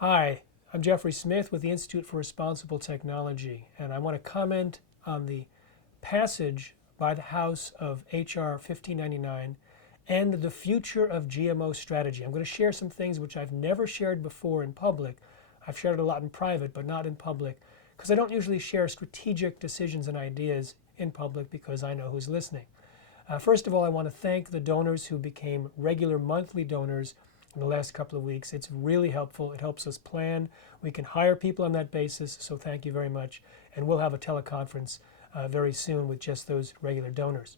Hi, I'm Jeffrey Smith with the Institute for Responsible Technology, and I want to comment on the passage by the House of H.R. 1599 and the future of GMO strategy. I'm going to share some things which I've never shared before in public. I've shared it a lot in private, but not in public, because I don't usually share strategic decisions and ideas in public because I know who's listening. First of all, I want to thank the donors who became regular monthly donors in the last couple of weeks. It's really helpful. It helps us plan. We can hire people on that basis, so thank you very much. And we'll have a teleconference very soon with just those regular donors.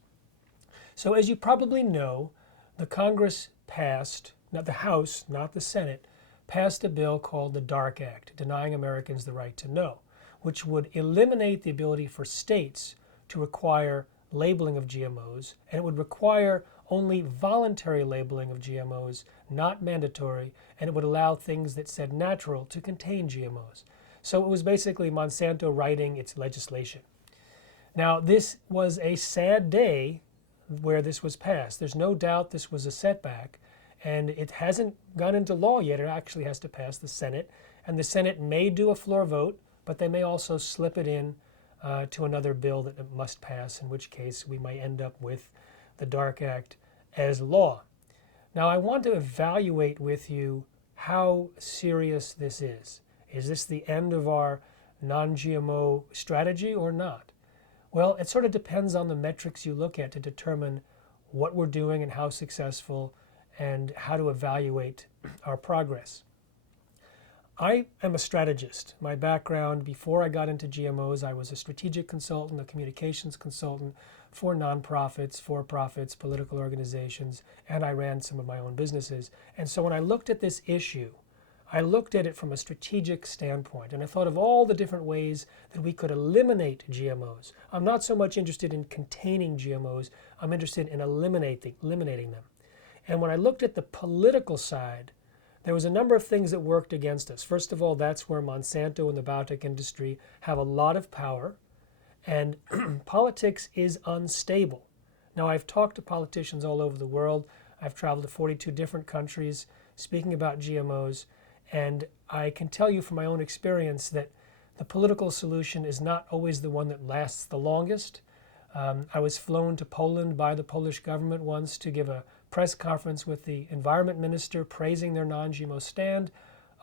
So as you probably know, the Congress passed, not the House, not the Senate, passed a bill called the DARK Act, Denying Americans the Right to Know, which would eliminate the ability for states to require labeling of GMOs, and it would require only voluntary labeling of GMOs, not mandatory, and it would allow things that said natural to contain GMOs. So it was basically Monsanto writing its legislation. Now, this was a sad day where this was passed. There's no doubt this was a setback, and it hasn't gone into law yet. It actually has to pass the Senate, and the Senate may do a floor vote, but they may also slip it in to another bill that it must pass, in which case we might end up with the DARK Act as law. Now, I want to evaluate with you how serious this is. Is this the end of our non-GMO strategy or not? Well, it sort of depends on the metrics you look at to determine what we're doing and how successful and how to evaluate our progress. I am a strategist. My background before I got into GMOs, I was a strategic consultant, a communications consultant for nonprofits, for-profits, political organizations, and I ran some of my own businesses. And so when I looked at this issue, I looked at it from a strategic standpoint, and I thought of all the different ways that we could eliminate GMOs. I'm not so much interested in containing GMOs, I'm interested in eliminating them. And when I looked at the political side, there was a number of things that worked against us. First of all, that's where Monsanto and the biotech industry have a lot of power, and politics is unstable. Now, I've talked to politicians all over the world. I've traveled to 42 different countries speaking about GMOs, and I can tell you from my own experience that the political solution is not always the one that lasts the longest. I was flown to Poland by the Polish government once to give a press conference with the environment minister praising their non-GMO stand.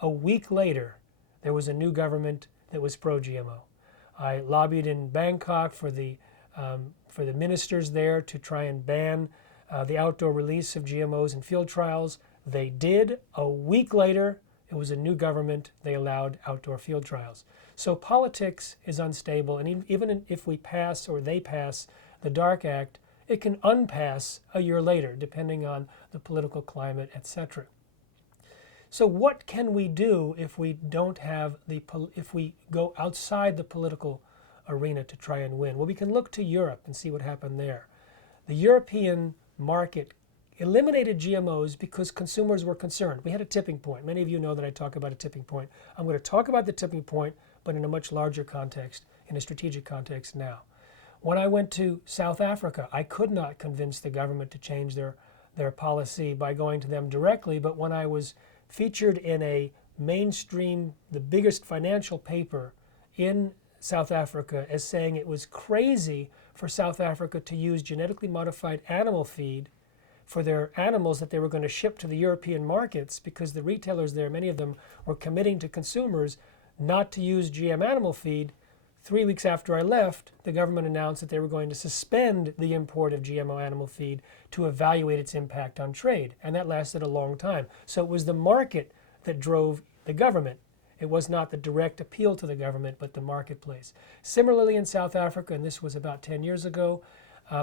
A week later, there was a new government that was pro-GMO. I lobbied in Bangkok for the ministers there to try and ban the outdoor release of GMOs in field trials. They did. A week later, it was a new government. They allowed outdoor field trials. So politics is unstable, and even if we pass or they pass the DARK Act, it can unpass a year later, depending on the political climate, etc. So what can we do if we don't have if we go outside the political arena to try and win? Well, we can look to Europe and see what happened there. The European market eliminated GMOs because consumers were concerned. We had a tipping point. Many of you know that I talk about a tipping point. I'm going to talk about the tipping point, but in a much larger context, in a strategic context now. When I went to South Africa, I could not convince the government to change their policy by going to them directly, but when I was featured in a mainstream, the biggest financial paper in South Africa as saying it was crazy for South Africa to use genetically modified animal feed for their animals that they were going to ship to the European markets, because the retailers there, many of them, were committing to consumers not to use GM animal feed. 3 weeks after I left, the government announced that they were going to suspend the import of GMO animal feed to evaluate its impact on trade, and that lasted a long time. So it was the market that drove the government. It was not the direct appeal to the government, but the marketplace. Similarly, in South Africa, and this was about 10 years ago,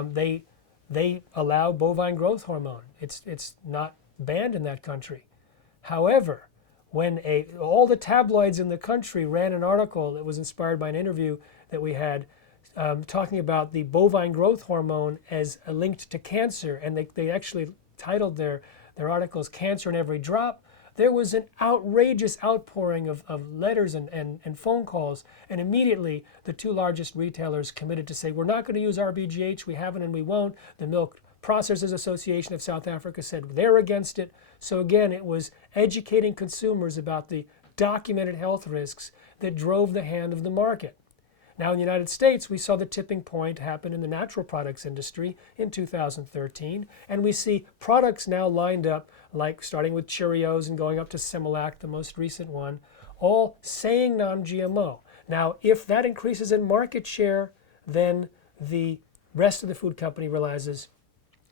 they allow bovine growth hormone. It's not banned in that country. However, when all the tabloids in the country ran an article that was inspired by an interview that we had talking about the bovine growth hormone as linked to cancer, and they actually titled their articles "Cancer in Every Drop," there was an outrageous outpouring of letters and phone calls, and immediately the two largest retailers committed to say, we're not going to use RBGH, we haven't and we won't. The Milk Processors Association of South Africa said they're against it. So again, it was educating consumers about the documented health risks that drove the hand of the market. Now in the United States, we saw the tipping point happen in the natural products industry in 2013, and we see products now lined up, like starting with Cheerios and going up to Similac, the most recent one, all saying non-GMO. Now, if that increases in market share, then the rest of the food company realizes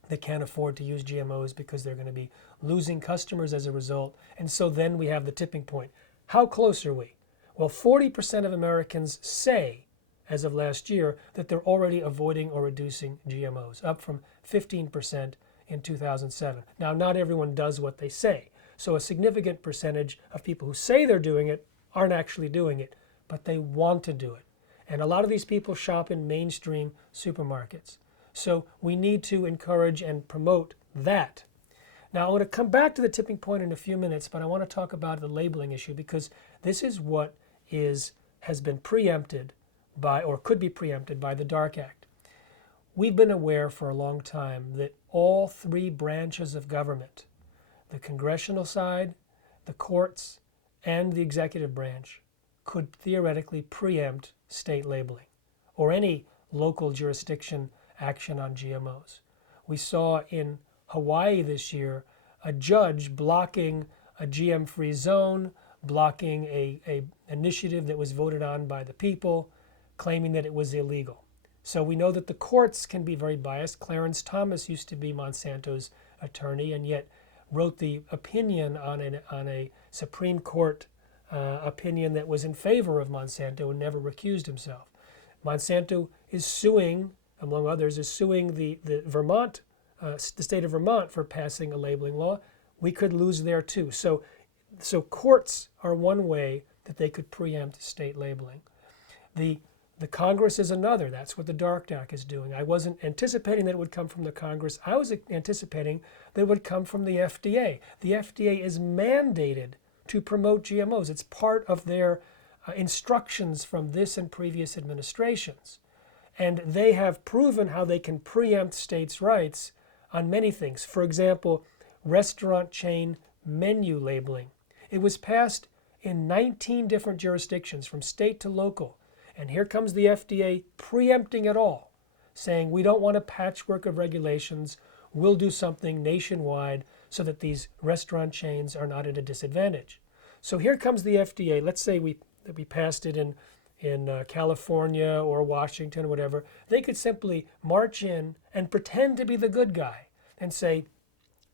they can't afford to use GMOs because they're going to be losing customers as a result. And so then we have the tipping point. How close are we? Well, 40% of Americans say, as of last year, that they're already avoiding or reducing GMOs, up from 15% in 2007. Now, not everyone does what they say. So a significant percentage of people who say they're doing it aren't actually doing it, but they want to do it. And a lot of these people shop in mainstream supermarkets. So we need to encourage and promote that. Now, I want to come back to the tipping point in a few minutes, but I want to talk about the labeling issue because this is what has been preempted by, or could be preempted by, the Dark Act. We've been aware for a long time that all three branches of government, the congressional side, the courts, and the executive branch, could theoretically preempt state labeling or any local jurisdiction action on GMOs. We saw in Hawaii this year a judge blocking a GM-free zone, blocking a initiative that was voted on by the people, claiming that it was illegal. So we know that the courts can be very biased. Clarence Thomas used to be Monsanto's attorney and yet wrote the opinion on a Supreme Court opinion that was in favor of Monsanto and never recused himself. Monsanto is suing, among others, the Vermont, the state of Vermont for passing a labeling law. We could lose there too. So courts are one way that they could preempt state labeling. The Congress is another. That's what the Dark Act is doing. I wasn't anticipating that it would come from the Congress. I was anticipating that it would come from the FDA. The FDA is mandated to promote GMOs. It's part of their instructions from this and previous administrations. And they have proven how they can preempt states' rights on many things. For example, restaurant chain menu labeling. It was passed in 19 different jurisdictions, from state to local. And here comes the FDA preempting it all, saying we don't want a patchwork of regulations. We'll do something nationwide so that these restaurant chains are not at a disadvantage. So here comes the FDA. Let's say we passed it in California or Washington or whatever. They could simply march in and pretend to be the good guy and say,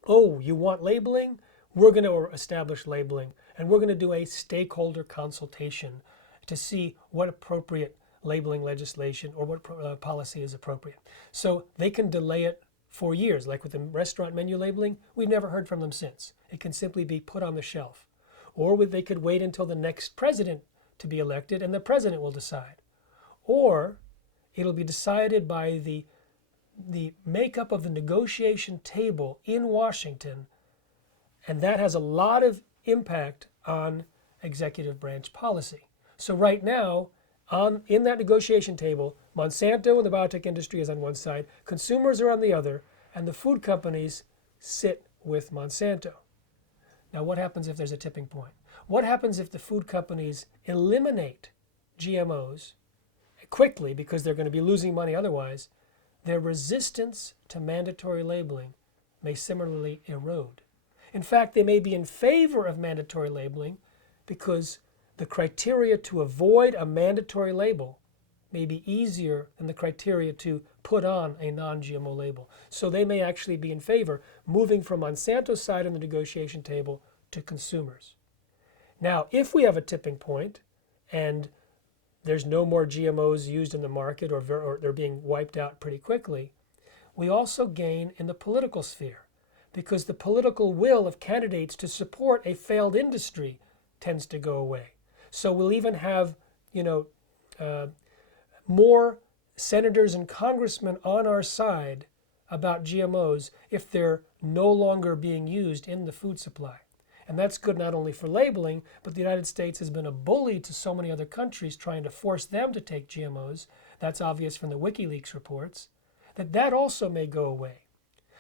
oh, you want labeling? We're going to establish labeling, and we're going to do a stakeholder consultation to see what appropriate labeling legislation or what policy is appropriate. So they can delay it for years. Like with the restaurant menu labeling, we've never heard from them since. It can simply be put on the shelf. Or they could wait until the next president to be elected and the president will decide. Or it'll be decided by the makeup of the negotiation table in Washington, and that has a lot of impact on executive branch policy. So right now, in that negotiation table, Monsanto and the biotech industry is on one side, consumers are on the other, and the food companies sit with Monsanto. Now what happens if there's a tipping point? What happens if the food companies eliminate GMOs quickly because they're going to be losing money otherwise? Their resistance to mandatory labeling may similarly erode. In fact, they may be in favor of mandatory labeling because the criteria to avoid a mandatory label may be easier than the criteria to put on a non-GMO label. So they may actually be in favor, moving from Monsanto's side on the negotiation table to consumers. Now, if we have a tipping point and there's no more GMOs used in the market or they're being wiped out pretty quickly, we also gain in the political sphere because the political will of candidates to support a failed industry tends to go away. So we'll even have, more senators and congressmen on our side about GMOs if they're no longer being used in the food supply. And that's good not only for labeling, but the United States has been a bully to so many other countries trying to force them to take GMOs. That's obvious from the WikiLeaks reports, that also may go away.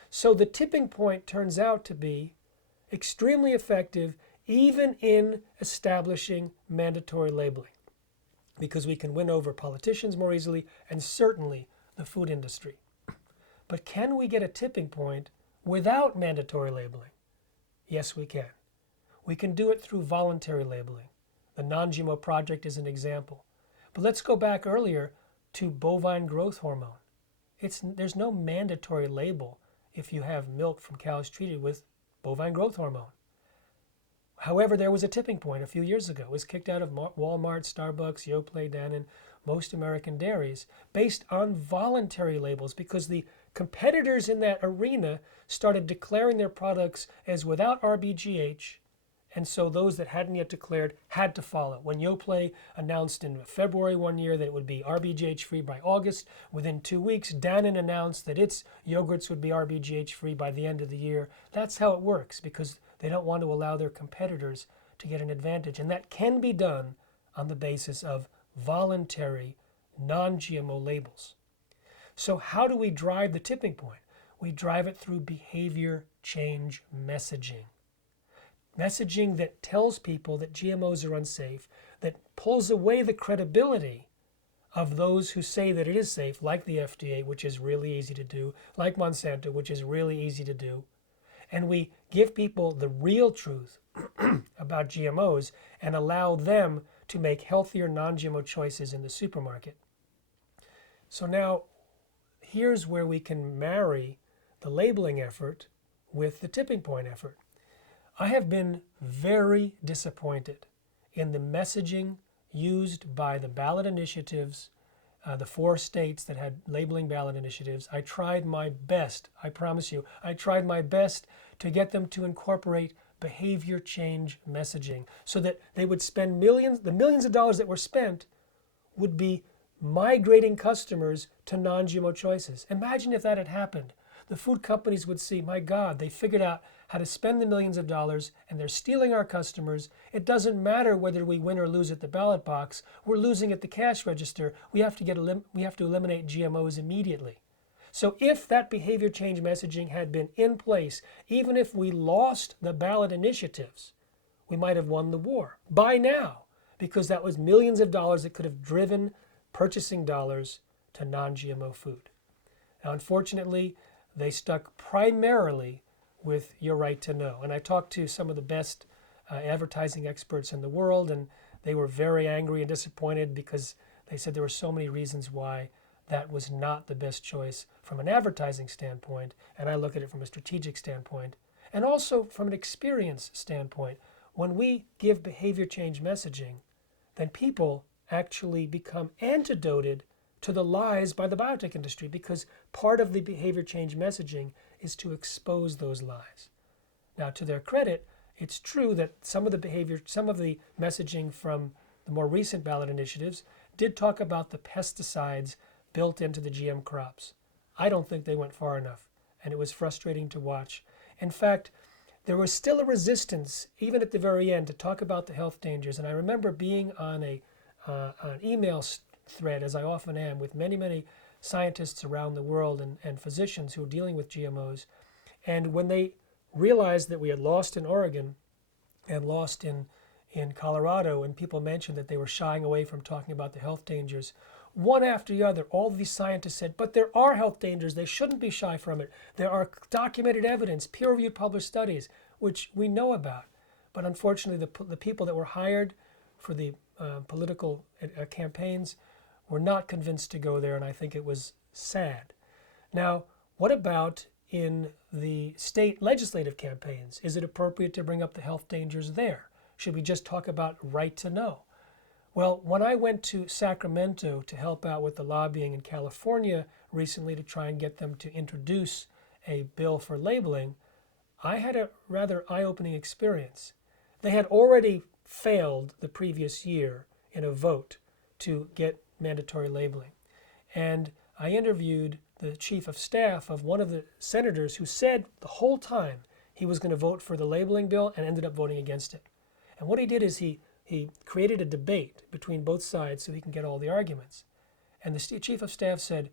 So the tipping point turns out to be extremely effective even in establishing mandatory labeling, because we can win over politicians more easily and certainly the food industry. But can we get a tipping point without mandatory labeling? Yes, we can. We can do it through voluntary labeling. The Non-GMO Project is an example. But let's go back earlier to bovine growth hormone. There's no mandatory label if you have milk from cows treated with bovine growth hormone. However, there was a tipping point a few years ago. It was kicked out of Walmart, Starbucks, Yoplait, Dannon, most American dairies based on voluntary labels because the competitors in that arena started declaring their products as without RBGH, and so those that hadn't yet declared had to follow. When Yoplait announced in February one year that it would be RBGH free by August, within 2 weeks, Dannon announced that its yogurts would be RBGH free by the end of the year. That's how it works because they don't want to allow their competitors to get an advantage. And that can be done on the basis of voluntary non-GMO labels. So how do we drive the tipping point? We drive it through behavior change messaging. Messaging that tells people that GMOs are unsafe, that pulls away the credibility of those who say that it is safe, like the FDA, which is really easy to do, like Monsanto, which is really easy to do. And we give people the real truth about GMOs and allow them to make healthier non-GMO choices in the supermarket. So now, here's where we can marry the labeling effort with the tipping point effort. I have been very disappointed in the messaging used by the ballot initiatives, the 4 states that had labeling ballot initiatives. I tried my best, I promise you, I tried my best to get them to incorporate behavior change messaging so that they would spend the millions of dollars that were spent would be migrating customers to non-GMO choices. Imagine if that had happened. The food companies would see, my God, they figured out how to spend the millions of dollars and they're stealing our customers. It doesn't matter whether we win or lose at the ballot box. We're losing at the cash register. We have to eliminate GMOs immediately. So if that behavior change messaging had been in place, even if we lost the ballot initiatives, we might have won the war by now, because that was millions of dollars that could have driven purchasing dollars to non-GMO food. Now, unfortunately, they stuck primarily with your right to know. And I talked to some of the best advertising experts in the world, and they were very angry and disappointed because they said there were so many reasons why that was not the best choice from an advertising standpoint. And I look at it from a strategic standpoint and also from an experience standpoint. When we give behavior change messaging, then people actually become antidoted to the lies by the biotech industry, because part of the behavior change messaging is to expose those lies. Now, to their credit, it's true that some of the messaging from the more recent ballot initiatives did talk about the pesticides built into the GM crops. I don't think they went far enough, and it was frustrating to watch. In fact, there was still a resistance, even at the very end, to talk about the health dangers. And I remember being on an email thread, as I often am, with many, many scientists around the world and physicians who are dealing with GMOs. And when they realized that we had lost in Oregon and lost in Colorado, and people mentioned that they were shying away from talking about the health dangers, one after the other, all of these scientists said, but there are health dangers. They shouldn't be shy from it. There are documented evidence, peer-reviewed published studies, which we know about. But unfortunately, the people that were hired for the political campaigns were not convinced to go there, and I think it was sad. Now, what about in the state legislative campaigns? Is it appropriate to bring up the health dangers there? Should we just talk about right to know? Well, when I went to Sacramento to help out with the lobbying in California recently to try and get them to introduce a bill for labeling, I had a rather eye-opening experience. They had already failed the previous year in a vote to get mandatory labeling. And I interviewed the chief of staff of one of the senators who said the whole time he was going to vote for the labeling bill and ended up voting against it. And what he did is he created a debate between both sides so he can get all the arguments. And the chief of staff said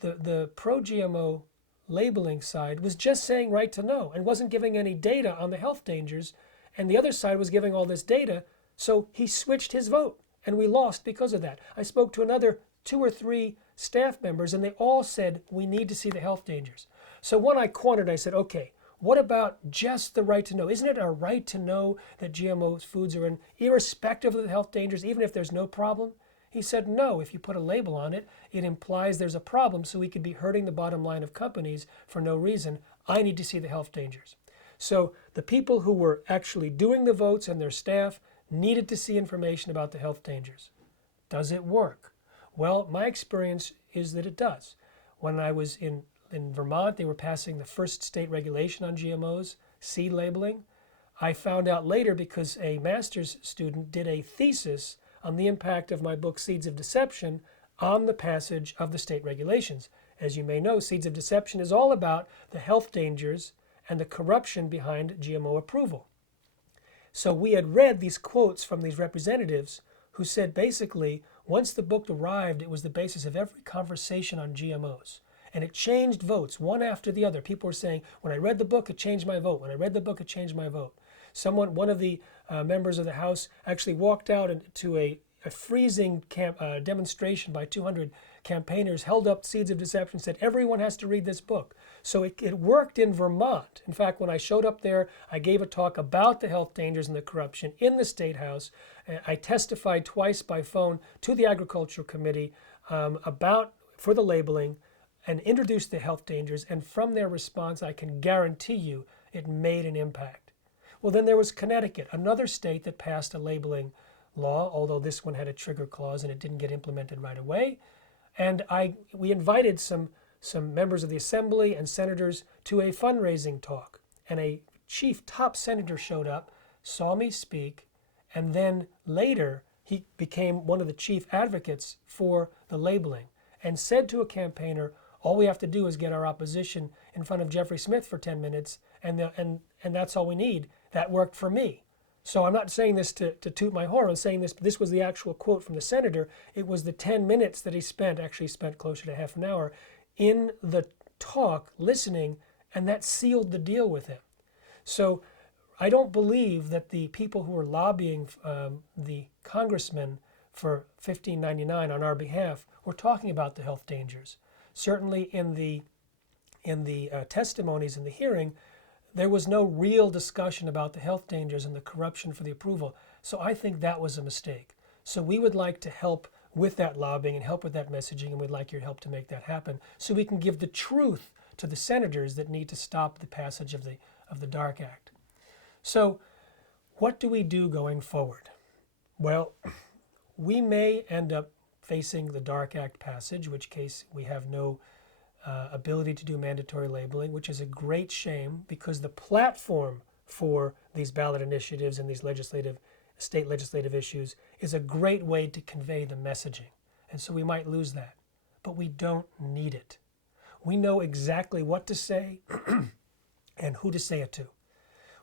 the pro-GMO labeling side was just saying right to know and wasn't giving any data on the health dangers. and the other side was giving all this data, so he switched his vote, and we lost because of that. I spoke to another 2 or 3 staff members, and they all said, we need to see the health dangers. So when I cornered, I said, okay, what about just the right to know? Isn't it our right to know that GMO foods are in, irrespective of the health dangers, even if there's no problem? He said, no, if you put a label on it, it implies there's a problem, so we could be hurting the bottom line of companies for no reason. I need to see the health dangers. So the people who were actually doing the votes and their staff needed to see information about the health dangers. Does it work? Well, my experience is that it does. When I was in Vermont, they were passing the first state regulation on GMOs, seed labeling. I found out later because a master's student did a thesis on the impact of my book, Seeds of Deception, on the passage of the state regulations. As you may know, Seeds of Deception is all about the health dangers and the corruption behind GMO approval. So we had read these quotes from these representatives who said basically, once the book arrived, it was the basis of every conversation on GMOs. And it changed votes one after the other. People were saying, when I read the book, it changed my vote. When I read the book, it changed my vote. One of the members of the House actually walked out to a freezing demonstration by 200 campaigners, held up Seeds of Deception, said, everyone has to read this book. So it worked in Vermont. In fact, when I showed up there, I gave a talk about the health dangers and the corruption in the State House. I testified twice by phone to the Agricultural Committee for the labeling and introduced the health dangers. And from their response, I can guarantee you it made an impact. Well, then there was Connecticut, another state that passed a labeling law, although this one had a trigger clause and it didn't get implemented right away. And we invited some members of the Assembly and senators to a fundraising talk. And a top senator showed up, saw me speak, and then later he became one of the chief advocates for the labeling and said to a campaigner, all we have to do is get our opposition in front of Jeffrey Smith for 10 minutes, and that's all we need. That worked for me. So I'm not saying this to toot my horn. I'm saying this was the actual quote from the senator. It was the 10 minutes that he actually spent closer to half an hour in the talk listening, and that sealed the deal with him. So I don't believe that the people who were lobbying the congressman for 1599 on our behalf were talking about the health dangers. Certainly in the testimonies in the hearing, there was no real discussion about the health dangers and the corruption for the approval. So I think that was a mistake. So we would like to help with that lobbying and help with that messaging, and we'd like your help to make that happen so we can give the truth to the senators that need to stop the passage of the Dark Act. So what do we do going forward? Well, we may end up facing the Dark Act passage, in which case we have no ability to do mandatory labeling, which is a great shame because the platform for these ballot initiatives and these state legislative issues is a great way to convey the messaging. And so we might lose that, but we don't need it. We know exactly what to say and who to say it to.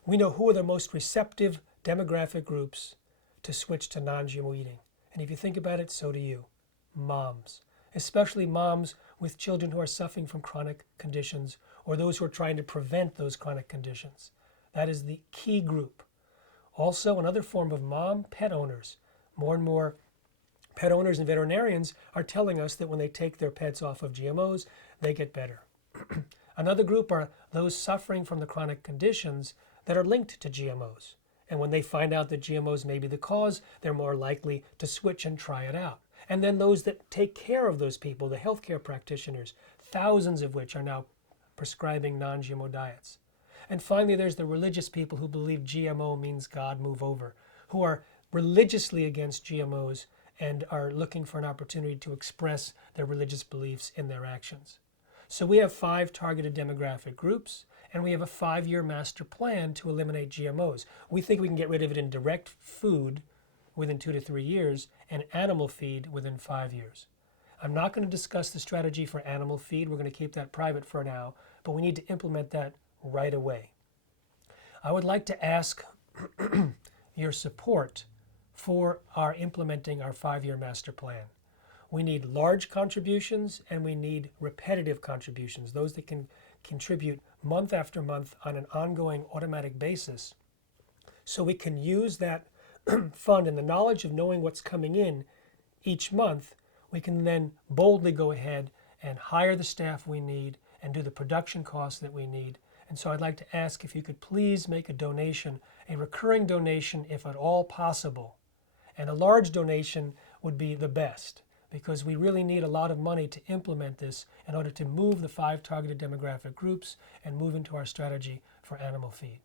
We know who are the most receptive demographic groups to switch to non-GMO eating. And if you think about it, so do you. Moms, especially moms with children who are suffering from chronic conditions or those who are trying to prevent those chronic conditions. That is the key group. Also, another form of mom, pet owners. More and more pet owners and veterinarians are telling us that when they take their pets off of GMOs, they get better. Another group are those suffering from the chronic conditions that are linked to GMOs. And when they find out that GMOs may be the cause, they're more likely to switch and try it out. And then those that take care of those people, the healthcare practitioners, thousands of which are now prescribing non-GMO diets. And finally, there's the religious people who believe GMO means God move over, who are religiously against GMOs and are looking for an opportunity to express their religious beliefs in their actions. So we have 5 targeted demographic groups, and we have a 5-year master plan to eliminate GMOs. We think we can get rid of it in direct food within 2 to 3 years, and animal feed within 5 years. I'm not going to discuss the strategy for animal feed. We're going to keep that private for now, but we need to implement that right away. I would like to ask your support for implementing our 5-year master plan. We need large contributions and we need repetitive contributions, those that can contribute month after month on an ongoing automatic basis so we can use that fund and the knowledge of knowing what's coming in each month. We can then boldly go ahead and hire the staff we need and do the production costs that we need. And so I'd like to ask if you could please make a donation, a recurring donation if at all possible. And a large donation would be the best, because we really need a lot of money to implement this in order to move the 5 targeted demographic groups and move into our strategy for animal feed.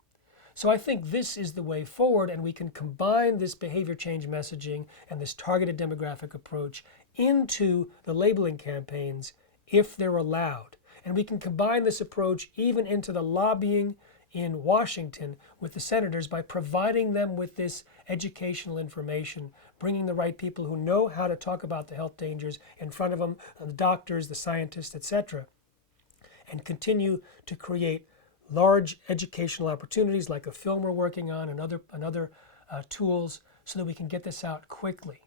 So I think this is the way forward, and we can combine this behavior change messaging and this targeted demographic approach into the labeling campaigns if they're allowed. And we can combine this approach even into the lobbying in Washington with the senators by providing them with this educational information, bringing the right people who know how to talk about the health dangers in front of them, the doctors, the scientists, etc., and continue to create large educational opportunities like a film we're working on and other tools so that we can get this out quickly.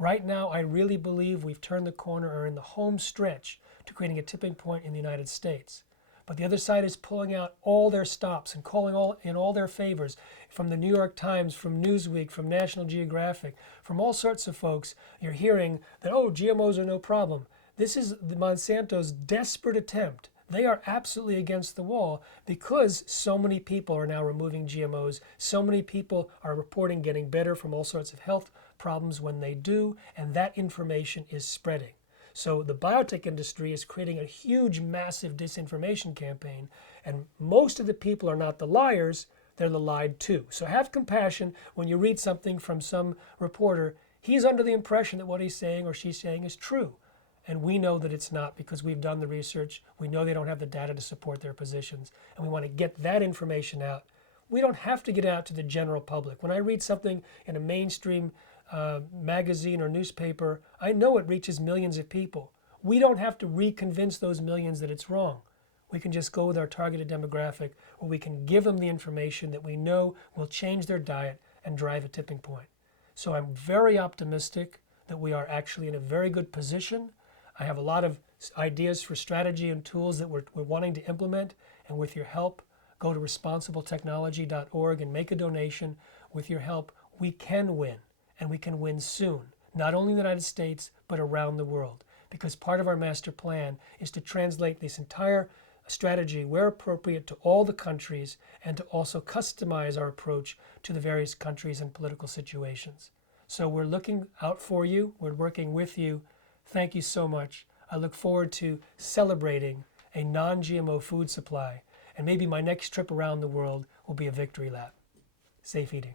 Right now, I really believe we've turned the corner or in the home stretch to creating a tipping point in the United States. But the other side is pulling out all their stops and calling in all their favors from the New York Times, from Newsweek, from National Geographic, from all sorts of folks. You're hearing that, oh, GMOs are no problem. This is Monsanto's desperate attempt. They are absolutely against the wall because so many people are now removing GMOs. So many people are reporting getting better from all sorts of health problems when they do, and that information is spreading. So the biotech industry is creating a huge, massive disinformation campaign, and most of the people are not the liars, they're the lied to. So have compassion when you read something from some reporter. He's under the impression that what he's saying or she's saying is true. And we know that it's not because we've done the research. We know they don't have the data to support their positions, and we want to get that information out. We don't have to get out to the general public. When I read something in a mainstream magazine or newspaper, I know it reaches millions of people. We don't have to reconvince those millions that it's wrong. We can just go with our targeted demographic, where we can give them the information that we know will change their diet and drive a tipping point. So I'm very optimistic that we are actually in a very good position. I have a lot of ideas for strategy and tools that we're wanting to implement, and with your help, go to responsibletechnology.org and make a donation. With your help, we can win, and we can win soon, not only in the United States, but around the world, because part of our master plan is to translate this entire strategy, where appropriate, to all the countries, and to also customize our approach to the various countries and political situations. So we're looking out for you. We're working with you. Thank you so much. I look forward to celebrating a non-GMO food supply, and maybe my next trip around the world will be a victory lap. Safe eating.